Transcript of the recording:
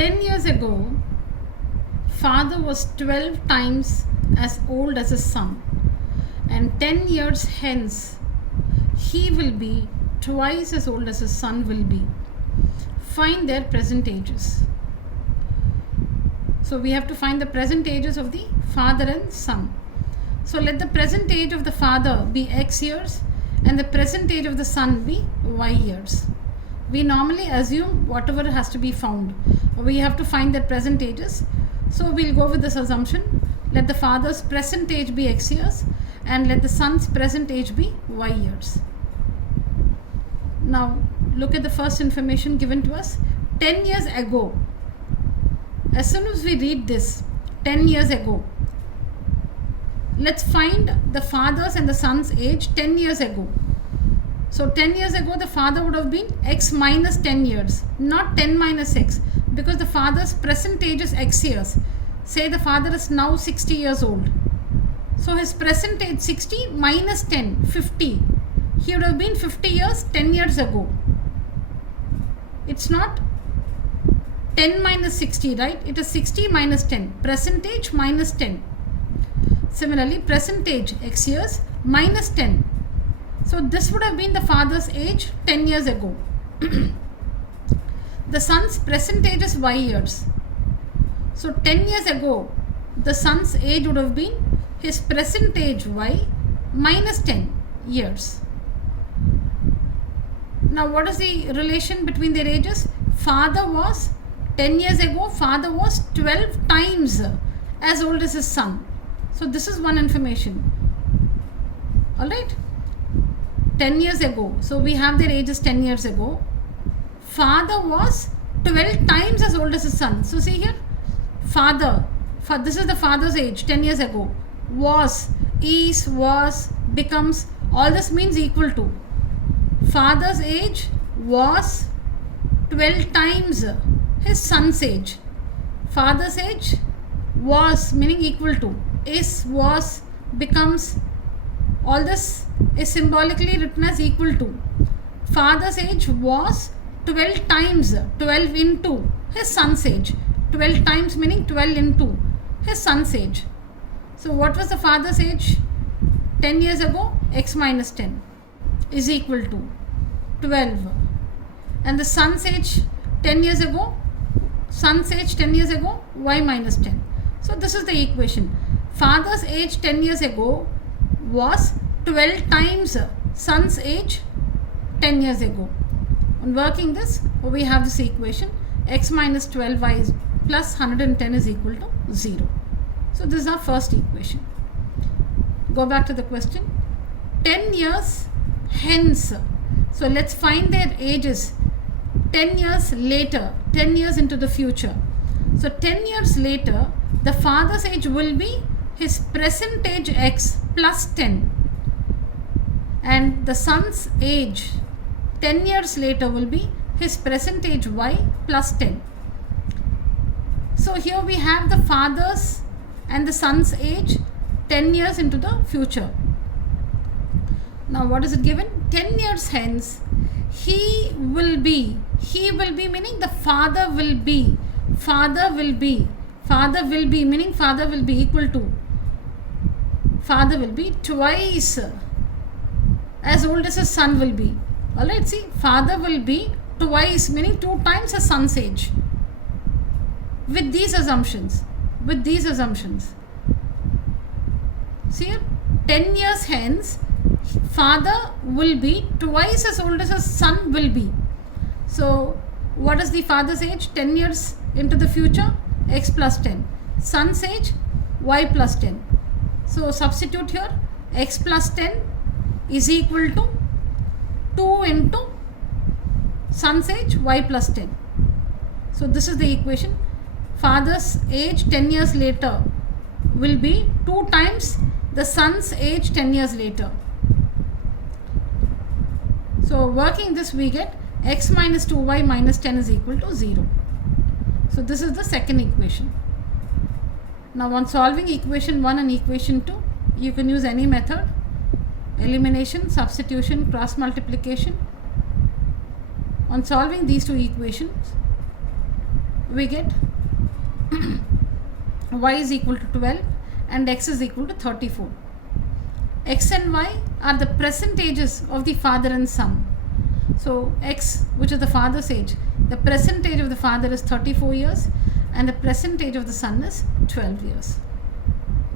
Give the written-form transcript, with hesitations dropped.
10 years ago, father was 12 times as old as his son, and 10 years hence, he will be twice as old as his son will be. Find their present ages. So we have to find the present ages of the father and son. So let the present age of the father be x years and the present age of the son be y years. We normally assume whatever has to be found. We have to find their present ages. So we'll go with this assumption. Let the father's present age be x years and let the son's present age be y years. Now look at the first information given to us. 10 years ago. As soon as we read this, 10 years ago, let's find the father's and the son's age 10 years ago. So 10 years ago, the father would have been x minus 10 years, not 10 minus x, because the father's present age is x years. Say the father is now 60 years old. So his present age 60 minus 10, 50. He would have been 50 years 10 years ago. It's not 10 minus 60, right? It is 60 minus 10. Present age minus 10. Similarly, present age x years minus 10. So this would have been the father's age 10 years ago. The son's present age is y years. So 10 years ago, the son's age would have been his present age y minus 10 years. Now what is the relation between their ages? Father was 10 years ago, father was 12 times as old as his son. So this is one information. Alright. 10 years ago. So we have their ages 10 years ago. Father was 12 times as old as his son. So see here. Father. This is the father's age 10 years ago. Was, is, was, becomes. All this means equal to. Father's age was 12 times his son's age. Father's age was meaning equal to. Is, was, becomes. All this is symbolically written as equal to. Father's age was 12 times, 12 into his son's age. 12 times meaning 12 into his son's age. So what was the father's age 10 years ago? X minus 10 is equal to 12. And the son's age 10 years ago? Son's age 10 years ago? Y minus 10. So this is the equation. Father's age 10 years ago was 12 times son's age 10 years ago. On working this, we have this equation. X minus 12y plus 110 is equal to 0. So this is our first equation. Go back to the question. 10 years hence. So let's find their ages 10 years later, 10 years into the future. So 10 years later, the father's age will be his present age x plus 10. And the son's age 10 years later will be his present age y plus 10. So here we have the father's and the son's age 10 years into the future. Now what is it given? 10 years hence, he will be meaning the father will be meaning father will be equal to, father will be twice as old as his son will be. Alright, see, father will be twice meaning 2 times his son's age. With these assumptions. See here, 10 years hence, father will be twice as old as his son will be. So what is the father's age 10 years into the future? X plus 10. Son's age y plus 10. So substitute here, x plus 10 is equal to 2 into son's age y plus 10. So this is the equation. Father's age 10 years later will be 2 times the son's age 10 years later. So working this, we get x minus 2y minus 10 is equal to 0. So this is the second equation. Now on solving equation 1 and equation 2, you can use any method. Elimination, substitution, cross multiplication. On solving these two equations, we get y is equal to 12 and x is equal to 34. X and y are the present ages of the father and son. So x, which is the father's age, the present age of the father is 34 years and the present age of the son is 12 years.